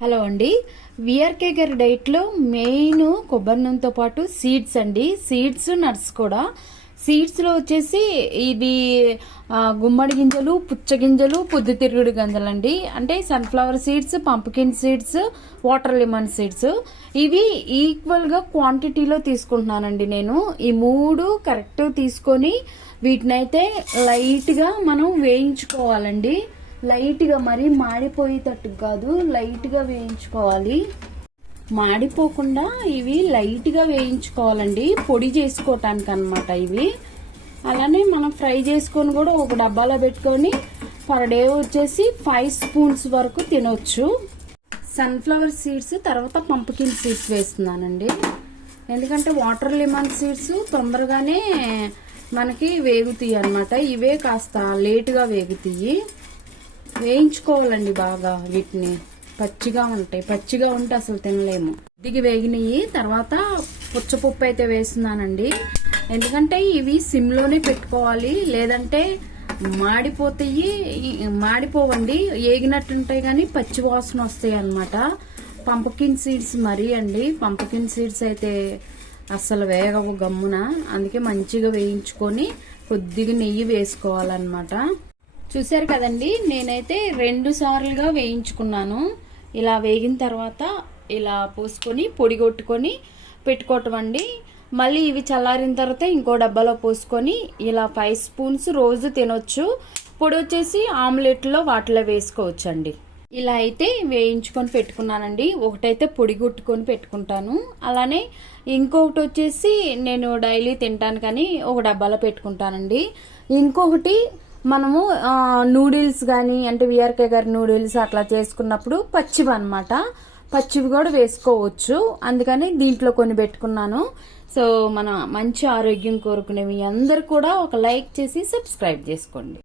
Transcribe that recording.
Hello అండి. VRK గారి డైట్లో మెయిన్ కొబ్బరి నూనెతో పాటు సీడ్స్ అండి. సీడ్స్ నట్స్ కూడా. సీడ్స్లో వచ్చేసి ఇది గుమ్మడి గింజలు, పుచ్చగింజలు, పొద్దుతిరుగుడు గింజలు అండి. అంటే sunflower seeds, pumpkin seeds, water lemon seeds ఇవి ఈక్వల్గా క్వాంటిటీలో తీసుకుంటున్నానండి నేను. ఈ మూడు కరెక్ట్ తీసుకొని వీటినైతే లైట్గా మనం వేయించుకోవాలండి. లైట్గా మరీ మాడిపోయేటట్టు కాదు, లైట్గా వేయించుకోవాలి. మాడిపోకుండా ఇవి లైట్గా వేయించుకోవాలండి, పొడి చేసుకోవటానికి అన్నమాట ఇవి. అలానే మనం ఫ్రై చేసుకొని కూడా ఒక డబ్బాలో పెట్టుకొని పర్ డే వచ్చేసి 5 స్పూన్స్ వరకు తినొచ్చు. సన్ఫ్లవర్ సీడ్స్ తర్వాత పంప్కిన్ సీడ్స్ వేస్తున్నానండి. ఎందుకంటే వాటర్ లెమన్ సీడ్స్ తొందరగానే మనకి వేగుతాయి అన్నమాట. ఇవే కాస్త లేటుగా వేగుతాయి. వేయించుకోవాలండి బాగా. వీటిని పచ్చిగా ఉంటాయి, పచ్చిగా ఉంటే అసలు తినలేము. దిగి వేగినవి తర్వాత పుచ్చపప్పు అయితే వేస్తున్నానండి. ఎందుకంటే ఇవి సిమ్లోనే పెట్టుకోవాలి, లేదంటే మాడిపోతాయి. మాడిపోవండి, ఏగినట్టుంటాయి కానీ పచ్చి వాసన వస్తాయి అన్నమాట. పంప్కిన్ సీడ్స్ మరీ అండి, పంప్కిన్ సీడ్స్ అయితే అసలు వేగవు గమ్మున. అందుకే మంచిగా వేయించుకొని కొద్దిగా నెయ్యి వేసుకోవాలన్నమాట. చూసారు కదండి, నేనైతే 2 సార్లుగా వేయించుకున్నాను. ఇలా వేగిన తర్వాత ఇలా పోసుకొని పొడి కొట్టుకొని పెట్టుకోవటం అండి. మళ్ళీ ఇవి చల్లారిన తర్వాత ఇంకో డబ్బాలో పోసుకొని ఇలా 5 స్పూన్స్ రోజు తినొచ్చు. పొడి వచ్చేసి ఆమ్లెట్లో వాటిలో వేసుకోవచ్చు అండి. ఇలా అయితే వేయించుకొని పెట్టుకున్నానండి. ఒకటైతే పొడి కొట్టుకొని పెట్టుకుంటాను. అలానే ఇంకొకటి వచ్చేసి నేను డైలీ తింటాను కానీ ఒక డబ్బాలో పెట్టుకుంటానండి. ఇంకొకటి మనము నూడిల్స్ కానీ అంటే విఆర్కే గారి నూడిల్స్ అట్లా చేసుకున్నప్పుడు పచ్చివి అనమాట, పచ్చివి కూడా వేసుకోవచ్చు. అందుకని దీంట్లో కొన్ని పెట్టుకున్నాను. సో మన మంచి ఆరోగ్యం కోరుకునేవి అందరు కూడా ఒక లైక్ చేసి సబ్స్క్రైబ్ చేసుకోండి.